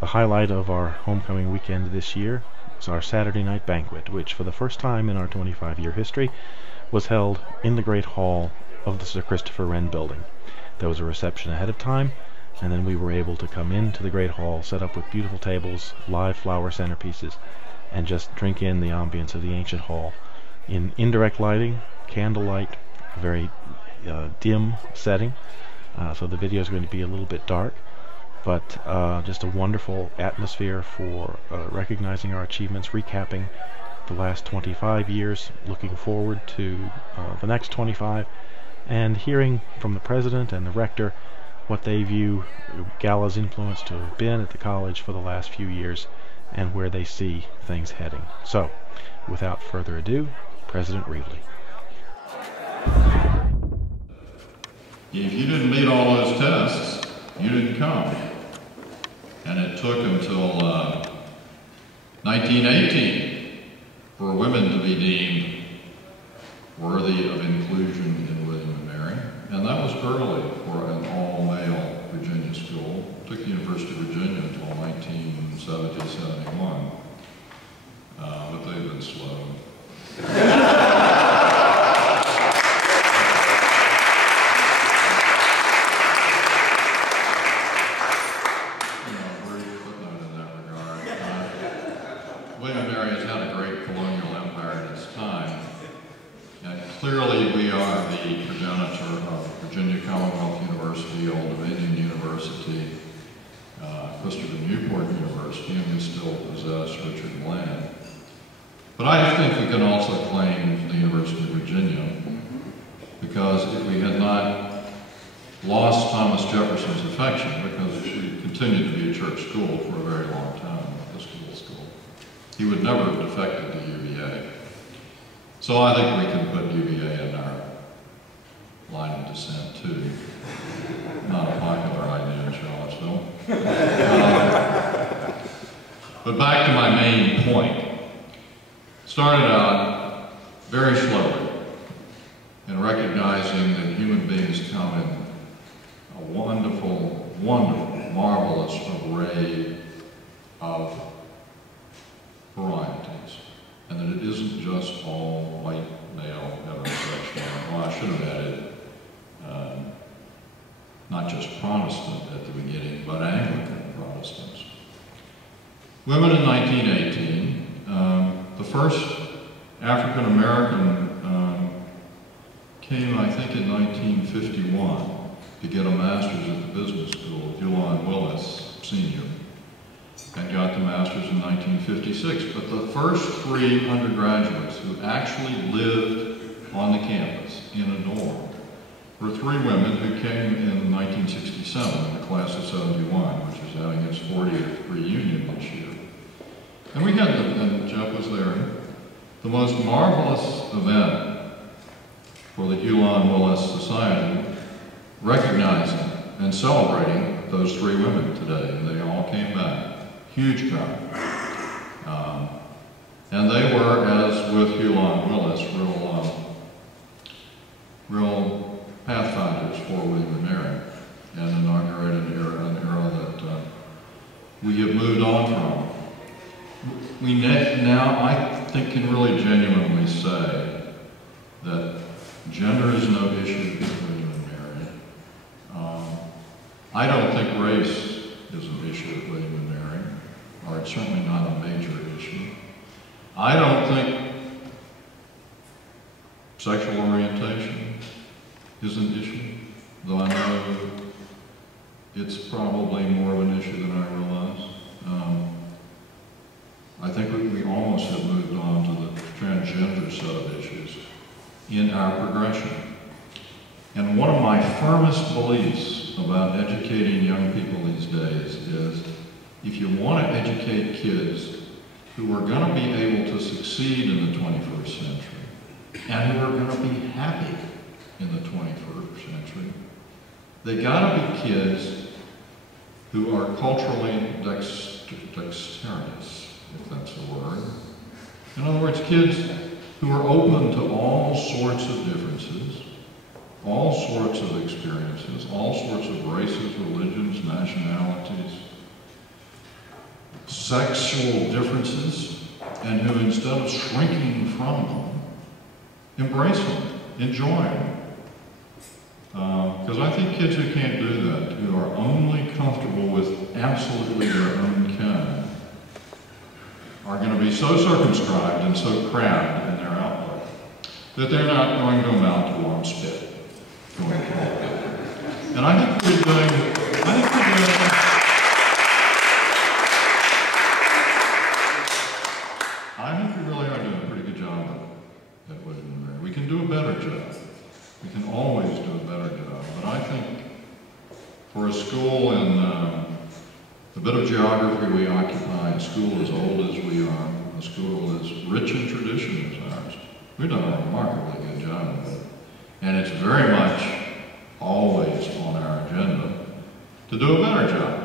The highlight of our homecoming weekend this year was our Saturday night banquet, which for the first time in our 25-year history was held in the Great Hall of the Sir Christopher Wren building. There was a reception ahead of time, and then we were able to come into the Great Hall, set up with beautiful tables, live flower centerpieces, and just drink in the ambience of the ancient hall in indirect lighting, candlelight, a very dim setting, so the video is going to be a little bit dark, but just a wonderful atmosphere for recognizing our achievements, recapping the last 25 years, looking forward to the next 25, and hearing from the president and the rector what they view GALA's influence to have been at the college for the last few years and where they see things heading. So, without further ado, President Reevely. If you didn't meet all those tests, you didn't come. And it took until 1918 for women to be deemed worthy of inclusion in William and Mary. And that was early for an all-male Virginia school. It took the University of Virginia until 1970-71. But they've been slow. William and Mary has had a great colonial empire in its time. And clearly we are the progenitor of Virginia Commonwealth University, Old Dominion University, Christopher Newport University, and we still possess Richard Bland. But I think we can also claim the University of Virginia, because if we had not lost Thomas Jefferson's affection, because we continued to be a church school for a very long time, Episcopal school, he would never have defected to UVA. So I think we can put UVA in our line of descent too. Not a popular idea in Charlottesville. But back to my main point. Started out very slowly in recognizing that human beings come in a wonderful, wonderful, marvelous array of varieties, and that it isn't just all white, male, heterosexual. Well, I should have added not just Protestant at the beginning, but Anglican Protestants. Women in 1918, the first African American came, I think, in 1951 to get a master's at the business school, Hulan Willis, Sr., and got the master's in 1956. But the first three undergraduates who actually lived on the campus in a dorm were three women who came in 1967, in the class of 71, which is having its 40th reunion this year. And we had, and Jeff was there, the most marvelous event for the Hulan Willis Society, recognizing and celebrating those three women today. And they all came back. Huge crowd. And they were, as with Hulan Willis, real pathfinders for William and Mary, and inaugurated an era that we have moved on from. We now, I think, can really genuinely say that gender is no issue with William and Mary. I don't think race is an issue with William and Mary, or it's certainly not a major issue. I don't think sexual orientation is an issue, though I know it's probably more of an issue than I realize. I think we almost have moved on to the transgender set of issues in our progression. And one of my firmest beliefs about educating young people these days is, if you want to educate kids who are going to be able to succeed in the 21st century and who are going to be happy in the 21st century, they got to be kids who are culturally dexterous, if that's a word. In other words, kids who are open to all sorts of differences, all sorts of experiences, all sorts of races, religions, nationalities, sexual differences, and who, instead of shrinking from them, embrace them, enjoy them. Because I think kids who can't do that, who are only comfortable with absolutely their own kind, are going to be so circumscribed and so crabbed in their outlook that they're not going to amount to warm spit going forward. And I think we really are doing a pretty good job at William and Mary. We can do a better job. We can always do a better job. But I think for a school in the bit of geography we occupy, a school as old as we are, a school as rich in tradition as ours, we've done a remarkably good job of it. And it's very much always on our agenda to do a better job.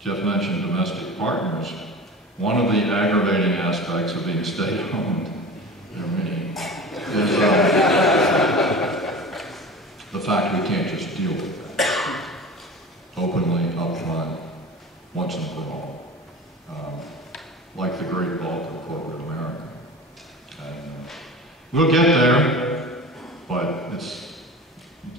Jeff mentioned domestic partners. One of the aggravating aspects of being state-owned, is the fact we can't just deal with that openly, upfront, once and for all, like the great bulk of corporate America. And we'll get there, but it's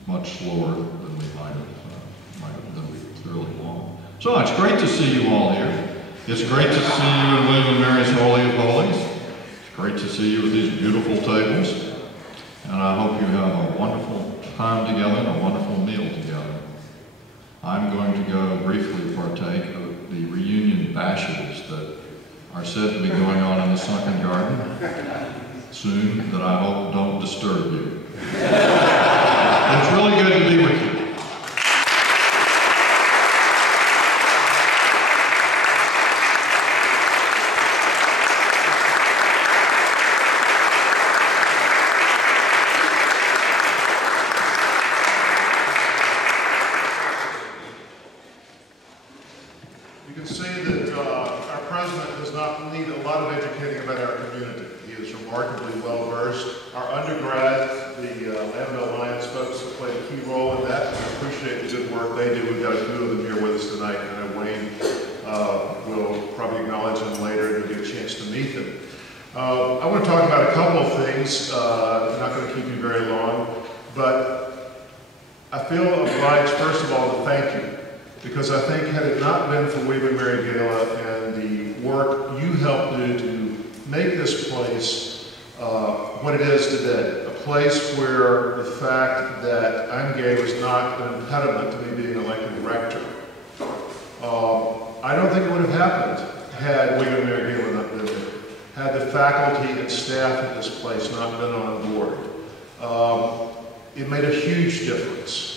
much slower than we might have than we clearly want. So it's great to see you all here. It's great to see you in William and Mary's Holy of Holies. It's great to see you with these beautiful tables. And I hope you have a wonderful time together and a wonderful meal together. I'm going to go briefly partake of the reunion bashes that are said to be going on in the sunken garden soon, that I hope don't disturb you. It's really good to be with you. Because I think had it not been for William and Mary GALA and the work you helped do to make this place what it is today, a place where the fact that I'm gay was not an impediment to me being elected rector, I don't think it would have happened had William and Mary GALA not been there, had the faculty and staff at this place not been on board. It made a huge difference.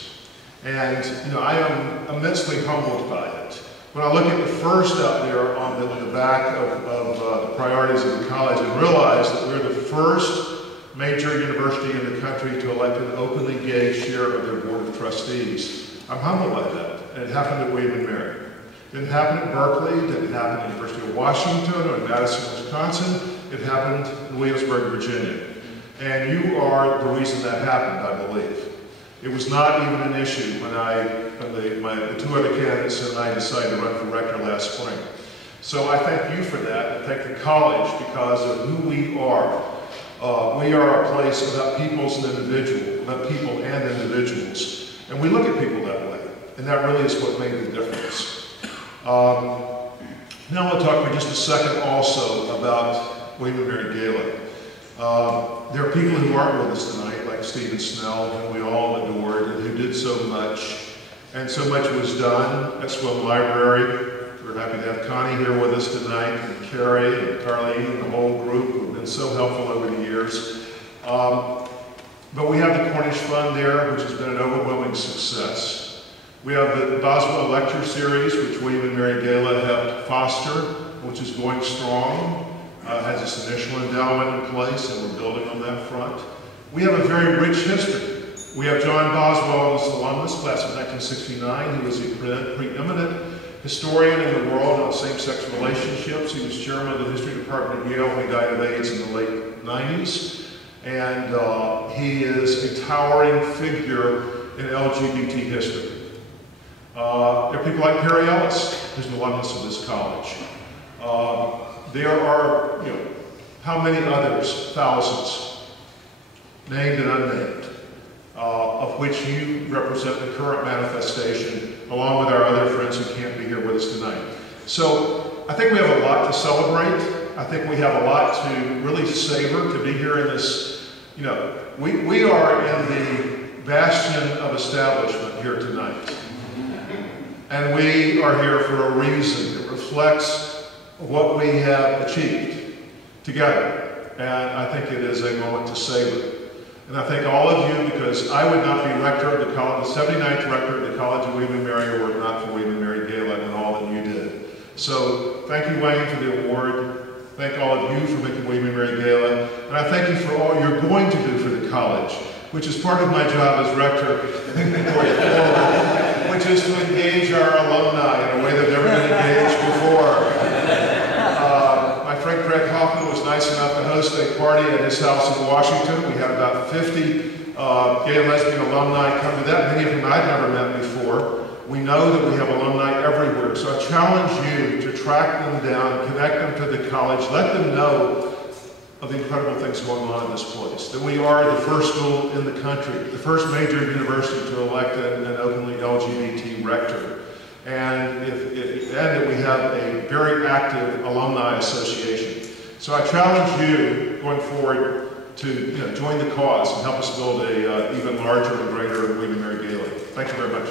And, you know, I am immensely humbled by it. When I look at the first out there on the back of the priorities of the college and realize that we're the first major university in the country to elect an openly gay chair of their board of trustees, I'm humbled by that. And it happened at William and Mary. It didn't happen at Berkeley, it didn't happen at the University of Washington or in Madison, Wisconsin. It happened in Williamsburg, Virginia. And you are the reason that happened, I believe. It was not even an issue when the two other candidates and I decided to run for rector last spring. So I thank you for that, and thank the college because of who we are. We are a place about people and individuals. And we look at people that way. And that really is what made the difference. Now I'll talk for just a second also about William and Mary GALA. There are people who aren't with us tonight, like Stephen Snell, whom we all adored, and who did so much. And so much was done at Swim Library. We're happy to have Connie here with us tonight, and Carrie, and Carlene, and the whole group who have been so helpful over the years. But we have the Cornish Fund there, which has been an overwhelming success. We have the Boswell Lecture Series, which William and Mary GALA helped foster, which is going strong. Has its initial endowment in place, and we're building on that front. We have a very rich history. We have John Boswell, the alumnus, class of 1969. He was a preeminent historian in the world on same-sex relationships. He was chairman of the history department at Yale when he died of AIDS in the late 90s. And he is a towering figure in LGBT history. There are people like Perry Ellis, who's an alumnus of this college. There are, how many others, thousands, named and unnamed, of which you represent the current manifestation, along with our other friends who can't be here with us tonight. So I think we have a lot to celebrate. I think we have a lot to really savor to be here in this, we are in the bastion of establishment here tonight. And we are here for a reason. It reflects what we have achieved together. And I think it is a moment to savor. And I thank all of you, because I would not be rector of the college, the 79th rector of the College of William and Mary, were it not for William and Mary GALA and all that you did. So thank you, Wayne, for the award. Thank all of you for making William and Mary GALA. And I thank you for all you're going to do for the college, which is part of my job as rector, which is to engage our alumni in a way they've never been engaged before. My friend Greg Hoffman was nice enough to host a party at his house in Washington. We had about 50 gay and lesbian alumni come to that, many of whom I'd never met before. We know that we have alumni everywhere, so I challenge you to track them down, connect them to the college, let them know of the incredible things going on in this place. That we are the first school in the country, the first major university to elect an openly LGBT rector. And that we have a very active alumni association. So I challenge you going forward to join the cause and help us build a even larger and greater William and Mary GALA. Thank you very much.